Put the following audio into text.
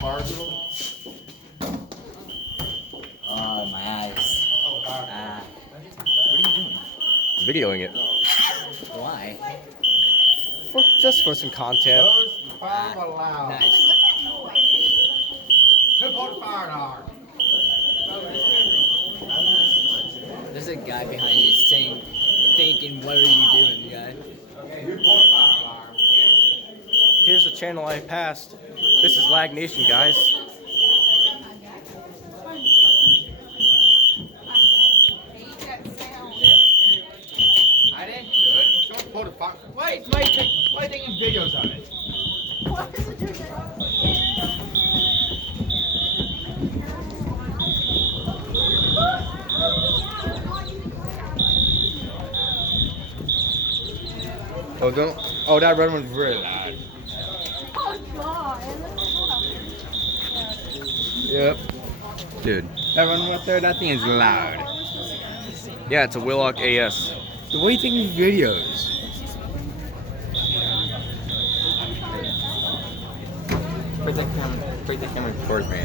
Oh, my eyes. What are you doing? Videoing it. Why? Just for some content. Nice. There's a guy behind you saying, thinking, what are you doing, guy? Here's the channel I passed. This is Lag Nation, guys. I didn't do it. Don't put a fuck. Why are you taking videos of it? Oh, don't. Oh, that red one's really loud. Oh God. Yep. Dude, that one right there, that thing is loud. Yeah, it's a Willock AS. So what are you taking videos? Put the camera towards me.